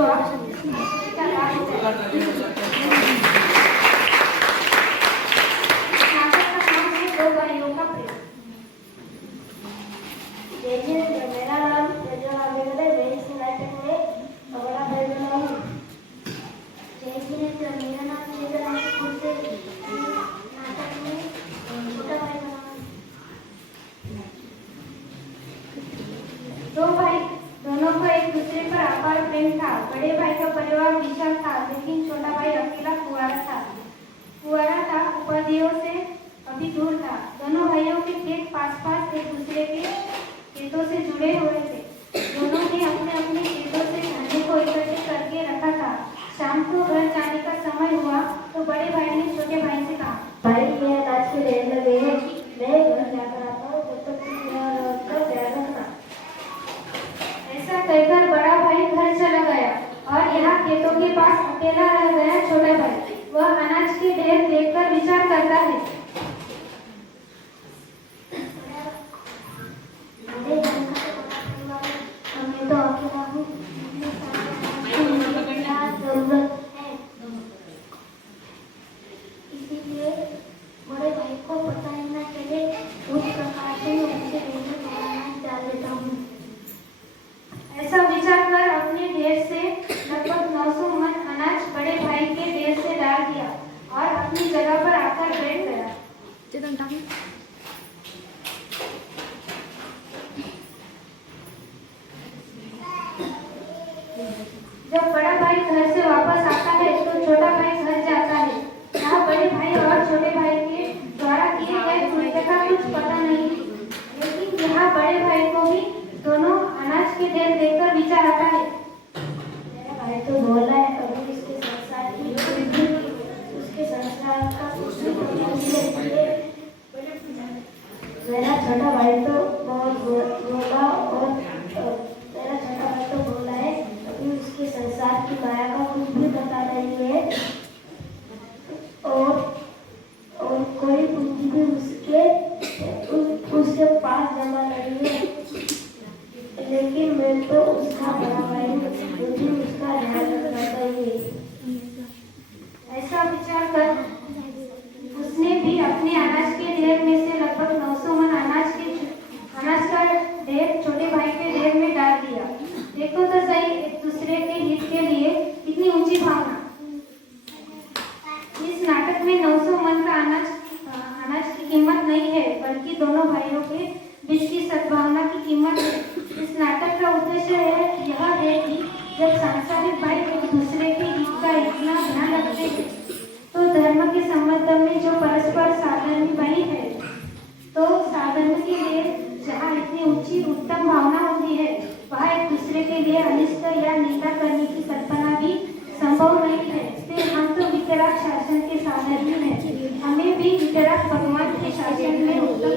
जो आप का लाभ उठाएं। नाटक का नाम है दो भाइयों का प्रेम। मेरा नाम प्रज्वल आबेगल है। मैं इस नाटक में बड़ा भाई बना हूँ। मेरा नाम चेतन है। नाटक में छोटा भाई बना हूँ। दो भाई, दोनों को एक दूसरे पर अपार प्रेम था। बड़े भाई का परिवार विशाल था, लेकिन छोटा भाई अकेला कुंवारा था, उपाधियों से अभी दूर था। दोनों भाइयों के खेत पास एक दूसरे के खेतों से जुड़े हुए थे। दोनों ने अपने अपने खेतों से धान्य को इकट्ठे करके रखा था। शाम को घर जाने का समय हुआ तो बड़े भाई ने छोटे भाई से कहा, भाई ये अनाज के ढेर लगे हैं, मैं घर जाकर आता हूँ, तब तक तुम यहाँ रहकर ध्यान रखना। ऐसा कहकर बड़ा भाई घर चला गया और यहाँ खेतों के पास अकेला रह गया छोटा भाई। वह अनाज के ढेर देखकर विचार करता है, मैं तो अकेला हूँ, जरूरत है। इसीलिए बड़े भाई को पता ही न चले, उस प्रकार से उनके ढेर में अनाज डाल देता हूँ। ऐसा विचार कर अपने ढेर से लगभग 900 मन अनाज बड़े भाई के ढेर से डाल दिया और अपनी जगह पर आकर बैठ गया। जब बड़ा भाई घर से वापस आता है तो छोटा भाई घर जाता है। यहाँ बड़े भाई और छोटे भाई के द्वारा किए गए कृत्य का कुछ पता नहीं, लेकिन यहाँ बड़े भाई को भी दोनों अनाज के ढेर देखकर विचार आता है, मेरा भाई तो भोला है, कभी उसके संसार का कुछ नहीं पता है। मेरा छोटा भाई तो बहुत भोला है, कभी उसके संसार की माया का कुछ भी पता नहीं है और कोई पूंजी भी उसके पास जमा नहीं है। लेकिन मैं तो उसका बड़ा भाई हूँ, मुझे उसका ध्यान रखना चाहिए। ऐसा विचार कर उसने भी अपने अनाज के ढेर में से लगभग 900 मन अनाज का ढेर छोटे भाई के ढेर में डाल दिया। देखो तो सही, एक दूसरे के हित के लिए कितनी ऊंची भावना। इस नाटक में 900 मन का अनाज की कीमत नहीं है, बल्कि दोनों भाइयों के बीच की सद्भावना की कीमत है। इस नाटक का उद्देश्य यह है कि जब सांसारिक भाई एक दूसरे के हित का इतना ध्यान रखते हैं, तो धर्म के संबंध में जो परस्पर साधर्मी भाई है, तो साधर्म के लिए जहाँ इतनी ऊंची उत्तम भावना होती है, वहाँ एक दूसरे के लिए अनिष्ट या निंदा करने की कल्पना भी संभव नहीं है। फिर हम तो वितराग शासन के साधर्मी हैं, हमें भी वितराग भगवान के शासन में उत्तम